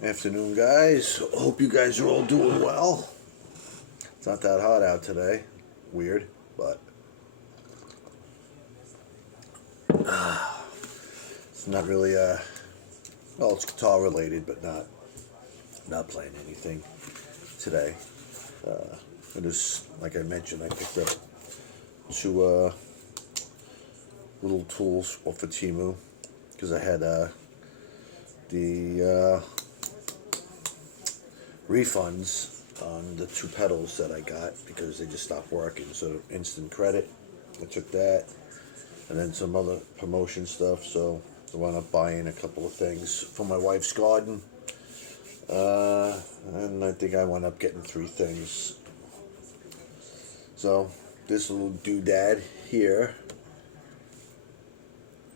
Afternoon, guys. Hope you guys are all doing well. It's not that hot out today. Weird, but it's not really well, it's guitar related, but not playing anything today. It is, like I mentioned, I picked up two little tools off of temu because I had the refunds on the two pedals that I got because they just stopped working. So instant credit, I took that, and then some other promotion stuff. So I wound up buying a couple of things for my wife's garden, and I think I wound up getting 3 things. So this little doodad here,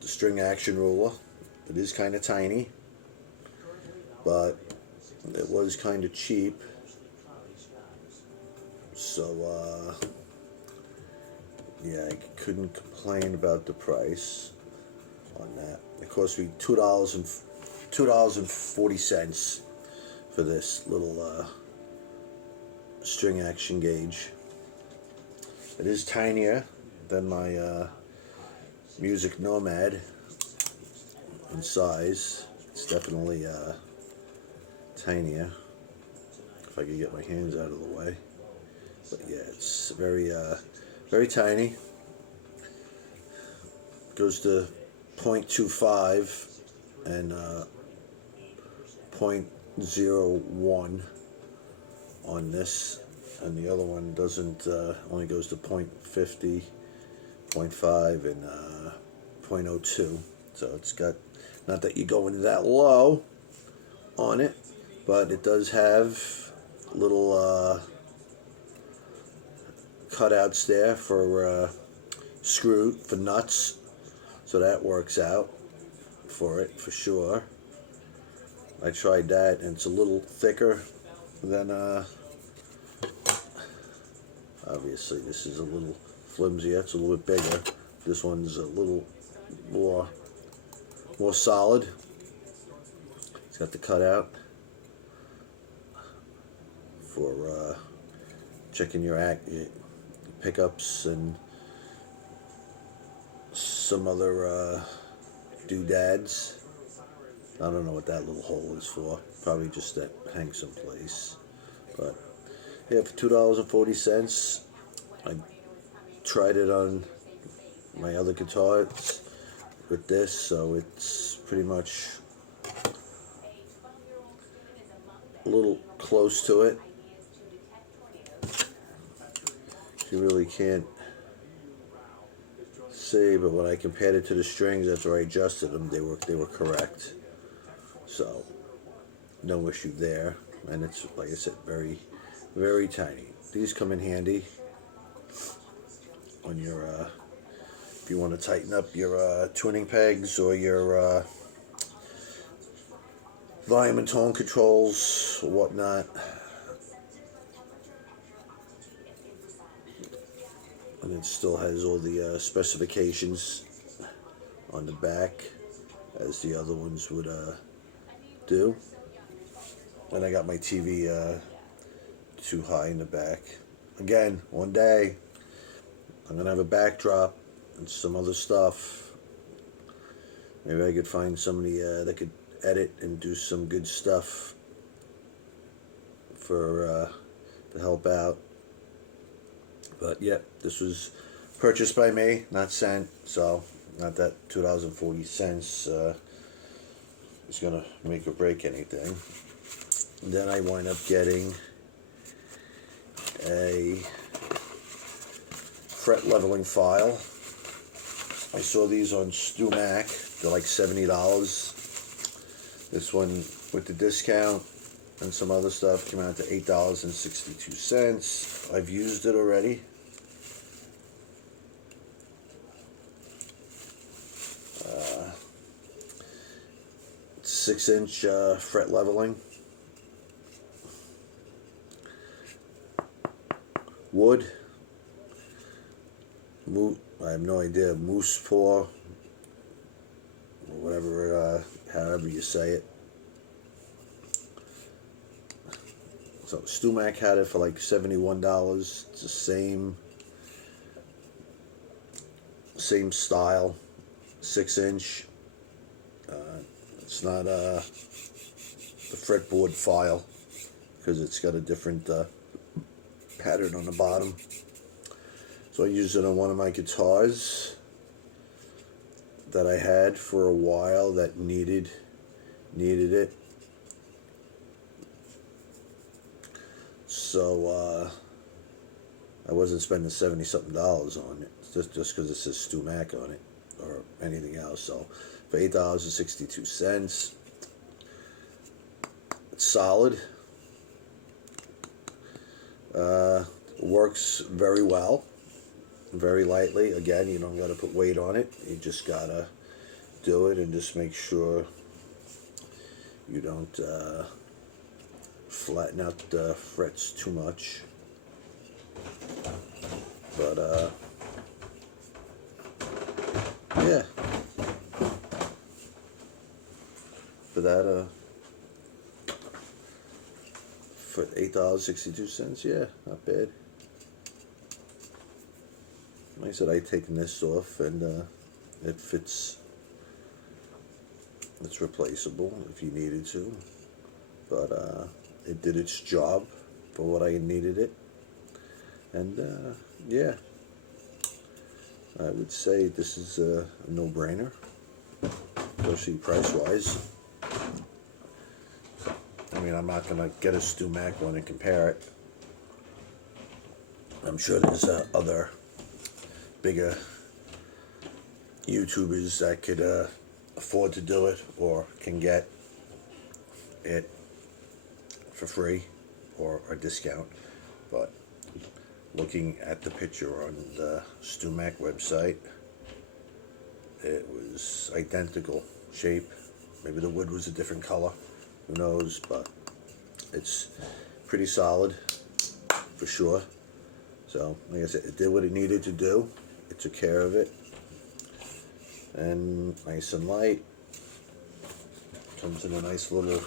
the string action ruler. It is kind of tiny, but it was kind of cheap. So yeah, I couldn't complain about the price on that. It cost me $2.40 for this little string action gauge. It is tinier than my Music Nomad in size. It's definitely tinier. If I could get my hands out of the way. But yeah, it's very tiny. Goes to 0.25 and 0.01 on this, and the other one doesn't. Only goes to 0.50, 0.5, and 0.02. So it's got, not that you go into that low on it, but it does have little cutouts there for screw for nuts, so that works out for it for sure. I tried that, and it's a little thicker than obviously this is a little flimsier. It's a little bit bigger. This one's a little more solid. It's got the cutout for checking your pickups and some other doodads. I don't know what that little hole is for. Probably just that hangs someplace. But yeah, for $2.40, I tried it on my other guitars with this, so it's pretty much a little close to it. You really can't say, but when I compared it to the strings after I adjusted them, they were correct. So no issue there, and it's, like I said, very tiny. These come in handy on your if you want to tighten up your tuning pegs or your volume and tone controls or whatnot. And it still has all the specifications on the back, as the other ones would do. And I got my TV too high in the back. Again, one day I'm gonna have a backdrop and some other stuff. Maybe I could find somebody that could edit and do some good stuff for to help out. But yeah, this was purchased by me, not sent, so not that $2.40 is gonna make or break anything. And then I wind up getting a fret leveling file. I saw these on Stu Mac. They're like $70. This one with the discount and some other stuff came out to $8.62. I've used it already. 6-inch fret leveling. Wood. I have no idea. Moose paw. Or whatever, however you say it. So StuMac had it for like $71. It's the same style, 6-inch. It's not the fretboard file because it's got a different pattern on the bottom. So I used it on one of my guitars that I had for a while that needed it. So I wasn't spending $70-something on it just because it says StuMac on it or anything else. So for $8.62, it's solid. Works very well, very lightly. Again, you don't got to put weight on it. You just gotta do it and just make sure you don't flatten out the frets too much. But yeah, for that for $8.62, yeah, not bad. Like I said, I taken this off and it fits. It's replaceable if you needed to, but it did its job for what I needed it. And yeah, I would say this is a no-brainer, especially price-wise. I mean, I'm not gonna get a StuMac one and compare it. I'm sure there's other bigger YouTubers that could afford to do it or can get it for free or a discount. But looking at the picture on the StuMac website, it was identical shape. Maybe the wood was a different color, who knows, but it's pretty solid for sure. So like I said, it did what it needed to do. It took care of it, and nice and light. Comes in a nice little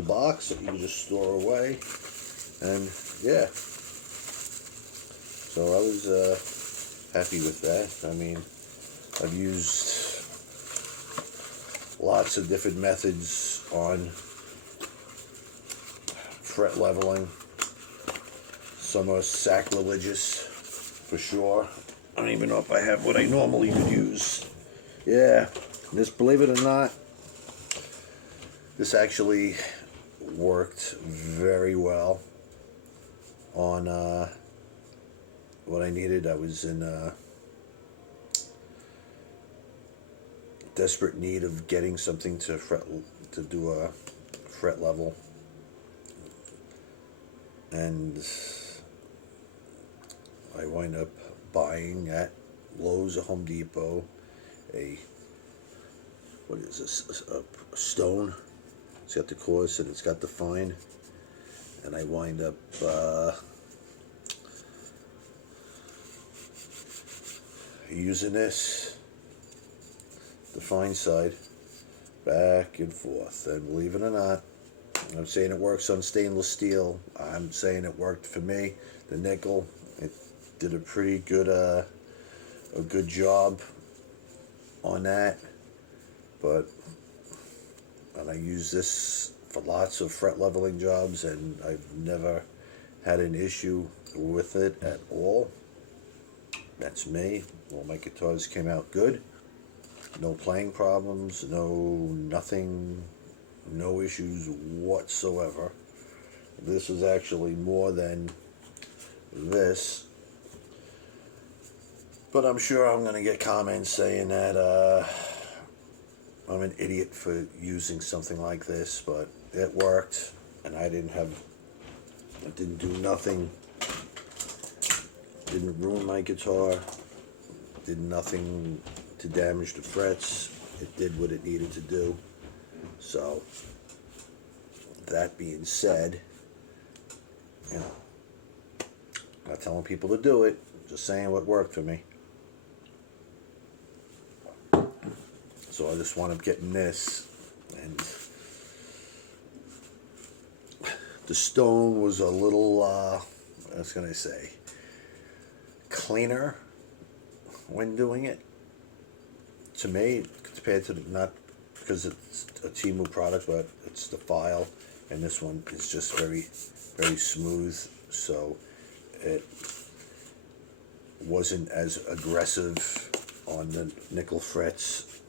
box that you can just store away, and yeah. So I was happy with that. I mean, I've used lots of different methods on fret leveling. Some are sacrilegious for sure. I don't even know if I have what I normally would use. Yeah, this, believe it or not, this actually worked very well on what I needed. I was in desperate need of getting something to do a fret level, and I wind up buying at Lowe's or Home Depot what is this, a stone. It's got the coarse and it's got the fine, and I wind up using this, the fine side, back and forth. And believe it or not, I'm saying it works on stainless steel. I'm saying it worked for me. The nickel, it did a pretty good a good job on that. But and I use this for lots of fret leveling jobs, and I've never had an issue with it at all. That's me. All my guitars came out good. No playing problems, nothing, no issues whatsoever. This is actually more than this. But I'm sure I'm going to get comments saying that I'm an idiot for using something like this, but it worked, and it didn't do nothing, didn't ruin my guitar, did nothing to damage the frets. It did what it needed to do. So, that being said, you know, not telling people to do it, just saying what worked for me. So I just wound up getting this, and The stone was a little, what can I say, cleaner when doing it. To me, compared to not because it's a temu product, but it's the file, and this one is just very, very smooth. So it wasn't as aggressive on the nickel frets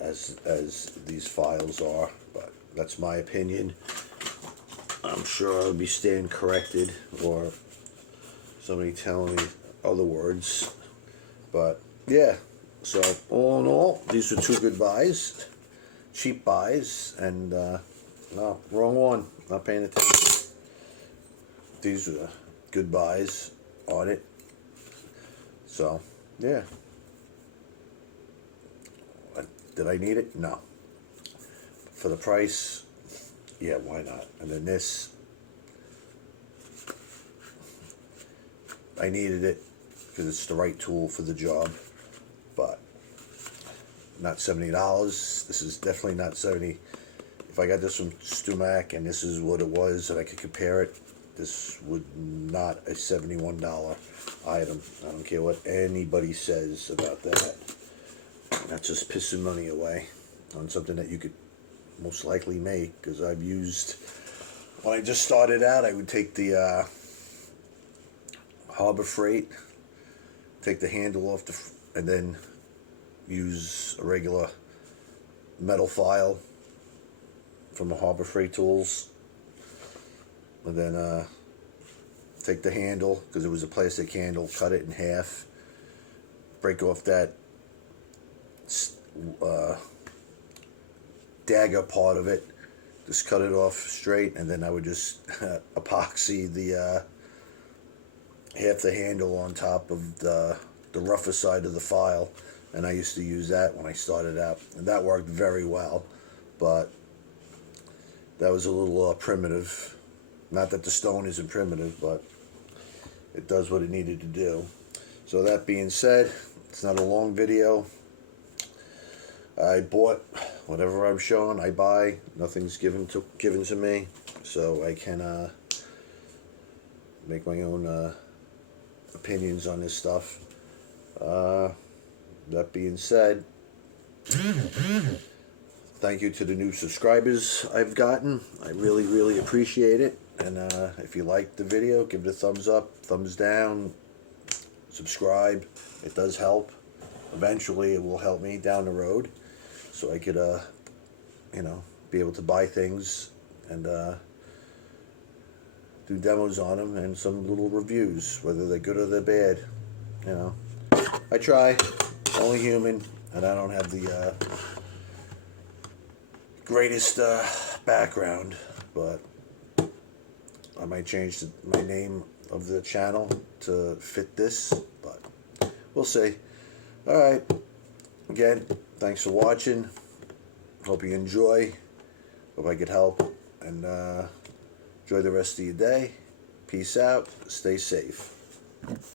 as these files are, but that's my opinion. I'm sure I'll be staying corrected or somebody telling me other words, but yeah. So all in all, these were 2 good buys, cheap buys, and no, wrong one, not paying attention. These were good buys on it. So yeah. Did I need it? No. For the price, yeah, why not? And then this, I needed it because it's the right tool for the job, but not $70. This is definitely not 70. If I got this from Stumac and this is what it was and I could compare it, this would not a $71 item. I don't care what anybody says about that. That's just pissing money away on something that you could most likely make, because I've used, when I just started out, I would take the Harbor Freight, take the handle off and then use a regular metal file from the Harbor Freight tools, and then take the handle, because it was a plastic handle, cut it in half, break off that dagger part of it, just cut it off straight, and then I would just epoxy the half the handle on top of the rougher side of the file, and I used to use that when I started out, and that worked very well, but that was a little primitive. Not that the stone isn't primitive, but it does what it needed to do. So that being said, it's not a long video. I bought whatever I'm showing. I buy. Nothing's given to me, so I can make my own opinions on this stuff. That being said, thank you to the new subscribers I've gotten. I really, really appreciate it. And if you liked the video, give it a thumbs up, thumbs down, subscribe. It does help. Eventually, it will help me down the road, so I could, you know, be able to buy things and do demos on them and some little reviews, whether they're good or they're bad. You know, I try. Only human, and I don't have the greatest background, but I might change my name of the channel to fit this, but we'll see. Alright, again, thanks for watching. Hope you enjoy. Hope I could help, and enjoy the rest of your day. Peace out. Stay safe.